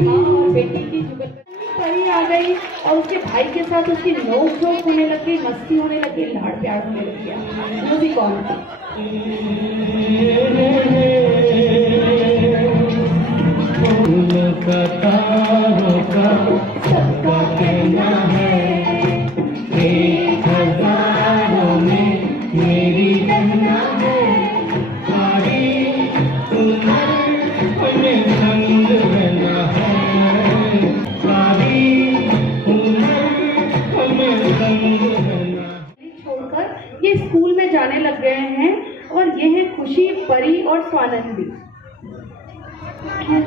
माँ और बेटी की जुगलबंदी परी आ गई और उसके भाई के साथ उसकी नोक झोंक होने लगी, मस्ती होने लगी, लाड़ प्यार होने लग गया। Music on. सबका कहना है एक हजारों में मेरी कहना है, सारी उम्र तुम्हें संग रहना है, सारी उम्र तुम्हें संग रहना। छोड़कर ये स्कूल में जाने लग गए हैं और ये है खुशी, परी और स्वानंदी।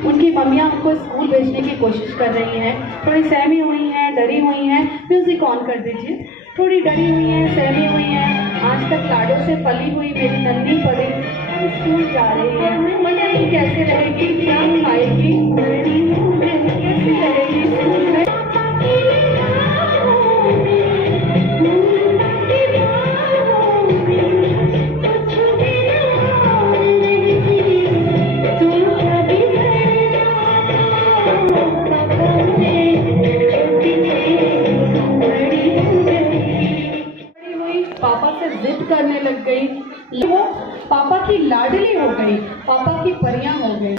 उनकी मम्मियाँ उनको स्कूल भेजने की कोशिश कर रही हैं, थोड़ी सहमी हुई हैं, डरी हुई हैं। म्यूजिक ऑन कर दीजिए। थोड़ी डरी हुई हैं, सहमी हुई हैं, आज तक लाडों से पली हुई मेरी नन्ही परी स्कूल जा रही है। पता नहीं कैसे रहेगी, क्या खाएगी, कैसे रहेगी स्कूल में। पापा से जिद करने लग गई, वो पापा की लाडली हो गई, पापा की परियां हो गई।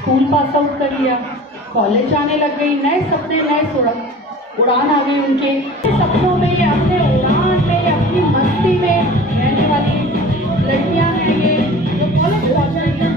स्कूल पास आउट कर लिया, कॉलेज जाने लग गई, नए सपने नए सुरंग उड़ान आ गई उनके सपनों में। ये अपने उड़ान में, ये अपनी मस्ती में रहने वाली लड़कियां हैं ये जो कॉलेज पहुंच रही हैं।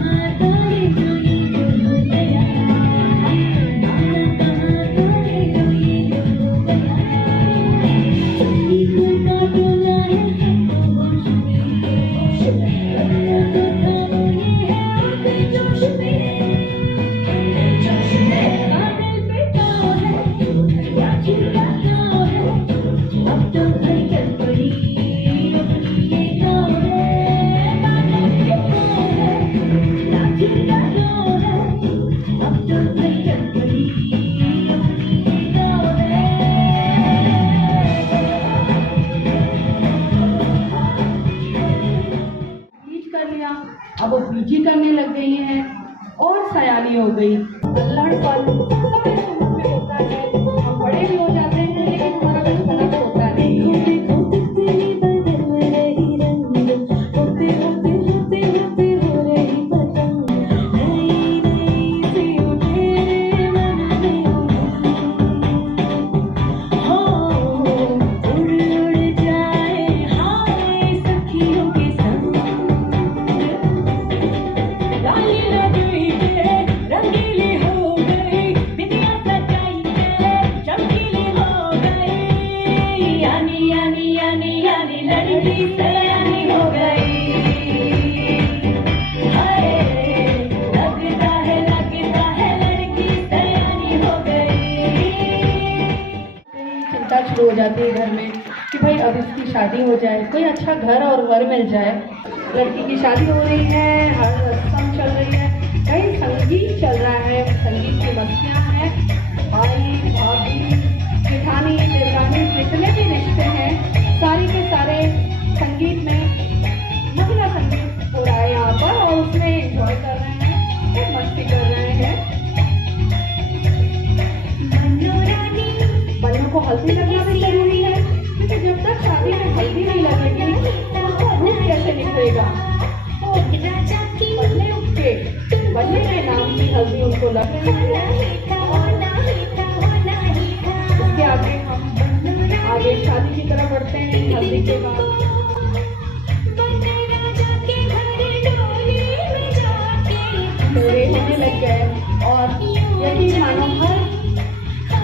अब वो पीजी करने लग गई हैं और सयानी हो गई। अल्हड़पन होता है, हम बड़े भी हो जाते हैं लेकिन हमारा बचपना तो होता नहीं है। शुरू हो जाती है घर में कि भाई अब इसकी शादी हो जाए, कोई अच्छा घर और वर मिल जाए। लड़की की शादी हो रही है, हर रस्म चल रही है, कई संगीत चल रहा है, संगीत की मस्तियाँ हैं। भाई भाभी जेठानी देवरानी जितने भी रिश्ते हैं सारे के सारे संगीत में महिला संगीत हो रहा है यहाँ पर और उसमें एंजॉय कर रहे हैं, एक मस्ती कर रहे हैं। बल्लों को हल्दी लगना भी जरूरी है क्योंकि जब तक शादी में हल्दी नहीं लगेगी उसका रूप कैसे निकलेगा। बल्ले के नाम की हल्दी उनको लग रही है। इसके आगे हम आगे शादी की तरफ बढ़ते हैं। हल्दी के बाद लग गए। और यकीन मानो हर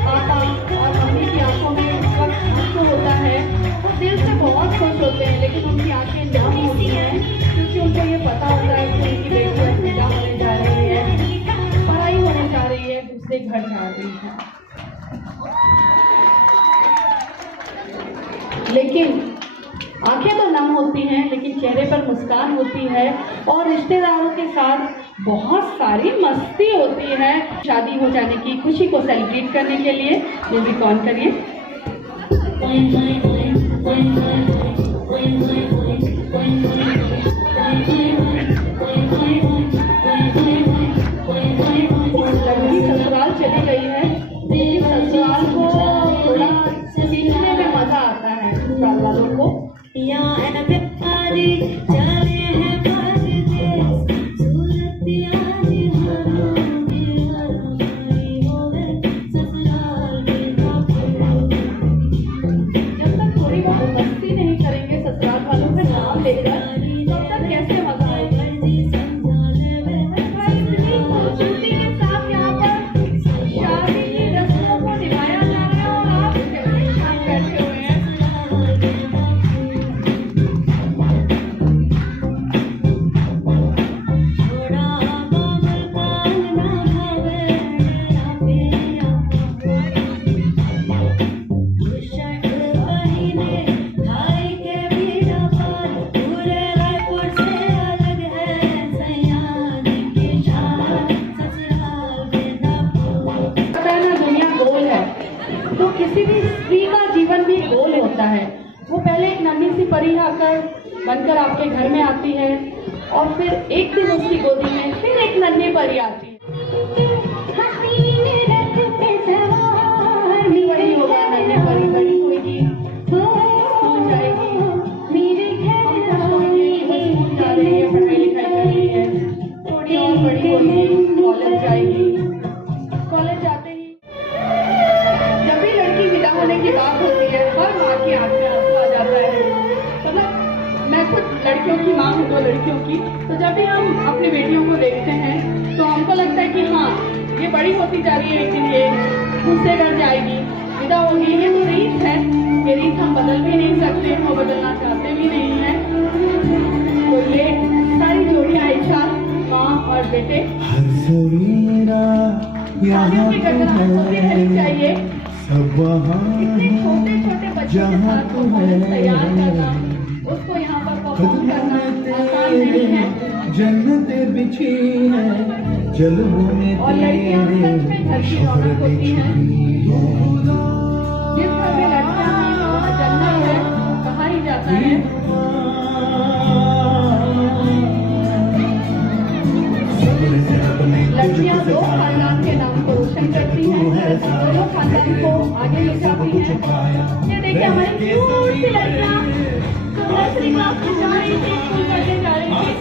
पापा और मम्मी की आंखों में उस वक्त आंसू होता है, वो दिल से बहुत खुश होते हैं, लेकिन उनकी आंखें नम होती हैं क्योंकि उनको ये पता होता है कि उनकी बेटी अब विदा होने जा रही है, पढ़ाई होने जा रही है, दूसरे घर जा रही है। लेकिन आंखें तो नम होती हैं, लेकिन चेहरे पर मुस्कान होती है और रिश्तेदारों के साथ बहुत सारी मस्ती होती है। शादी हो जाने की खुशी को सेलिब्रेट करने के लिए म्यूजिक ऑन करिए। लड़की ससुराल चली गई है, लेकिन ससुराल को थोड़ा सीखने में मजा आता है ससुराल वालों को। तो किसी भी स्त्री का जीवन भी गोल होता है। वो पहले एक नन्ही सी परी आकर बनकर आपके घर में आती है और फिर एक दिन उसकी गोदी में फिर एक नन्ही परी आती है। बड़ी होगा नन्ही परी, बड़ी होगी, स्कूल जाएगी, स्कूल जा रही है, पढ़ाई लिखाई कर रही है, थोड़ी और बड़ी होगी, कॉलेज जाएगी। कॉलेज जाते ही जब भी लड़की विदा होने की बात होती है, हर माँ की आंख में आंसू आ जाता है। मतलब मैं खुद लड़कियों की माँ हूँ, 2 लड़कियों की, तो जब भी हम अपनी बेटियों को देखते हैं तो हमको लगता है कि हाँ, ये बड़ी होती जा रही है, एक दिन ये दूसरे घर जाएगी, विदा होगी। ये तो रीत है, ये रीत हम बदल भी नहीं सकते और बदलना चाहते भी नहीं हैं। तो ये सारी जोड़ियाँ एक साथ, माँ और बेटे, शादियों की गर्दन होती रहनी चाहिए। इतने छोटे छोटे बच्चों के साथ परफॉर्मेंस तैयार करना, उसको यहाँ पर परफॉर्म करना आसान नहीं है। जन्नतें बिछी है जलवों में, और लड़कियाँ सच में घर की रौनक होती हैं। जिस घर में लड़कियाँ हैं वहाँ जन्नत है, कहा ही जाता है। लड़कियाँ 2 खानदान के नाम को रोशन करती हैं, दोनों खानदान को आगे ले जाती हैं। ये देखिए हमारी क्यूट सी लड़कियाँ जो नर्सरी क्लास में जा रही थी, स्कूल पढ़ने जा रही थी।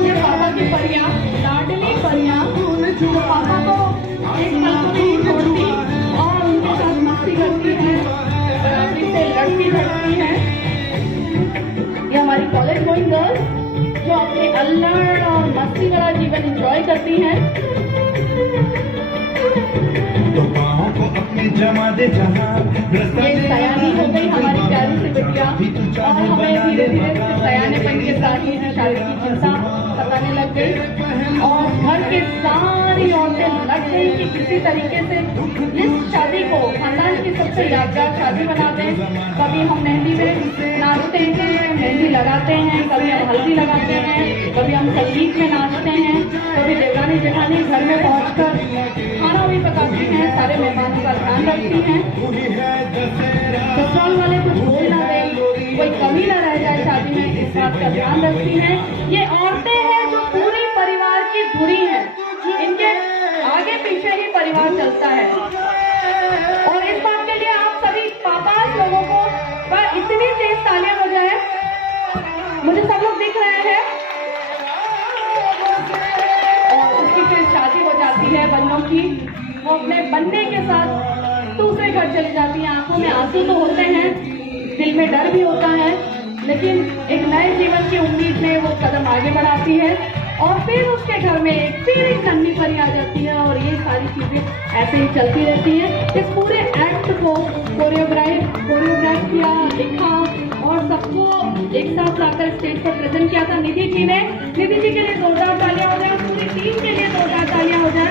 ये पापा की परियां, लाडली परियां, जो पापा को एक पल को भी नहीं छोड़ती और उनके साथ मस्ती करती है, बराबरी से लड़ती लड़ती है। ये हमारी कॉलेज गोइंग गर्ल्स जो अपने अल्लड़ और मस्ती वाला जीवन एंजॉय करती हैं। तो पाँव को अपने जमा दे जहाँ, ये सयानी हो गई हमारी प्यारी सी बिटिया, और हमें धीरे धीरे सयानेपन के साथ ही शादी की चिंता सताने लग गई और घर की सारी औरतें लग गई कि किसी तरीके से इस शादी को खानदान की सबसे यादगार शादी बना दें। कभी हम मेहंदी में नाचते हैं, मेहंदी लगाते हैं, कभी हम हल्दी लगाते हैं, कभी हम संगीत में नाचते हैं, कभी देवरानी जेठानी घर में पहुंचकर खाना भी पकाती हैं, सारे मेहमानों का ध्यान रखती हैं। ससुराल वाले कुछ बोल ना दें, कोई कमी ना रह जाए शादी में, इस बात का ध्यान रखती हैं। ये औरतें हैं जो पूरी परिवार की धुरी हैं, इनके आगे पीछे ही परिवार चलता है। और इस बात के लिए आप सभी पापा लोगों को इतनी तेज तालियां हो जाए, मुझे सब लोग दिख रहे हैं। और उसकी फिर शादी हो जाती है बन्नों की, वो अपने बनने के साथ दूसरे घर चली जाती है। आंखों में आंसू तो होते हैं, दिल में डर भी होता है, लेकिन एक नए जीवन की उम्मीद में वो कदम आगे बढ़ाती है और फिर उसके घर में फिर एक नन्ही परी आ जाती है और ये सारी चीज़ें ऐसे ही चलती रहती हैं। इस पूरे एक्ट को कोरियोग्राफ किया, लिखा और सबको एक साथ लाकर स्टेज पर प्रेजेंट किया था निधि जी ने। निधि जी के लिए जोरदार तालियां हो जाए, पूरी टीम के लिए जोरदार तालियां हो जाए।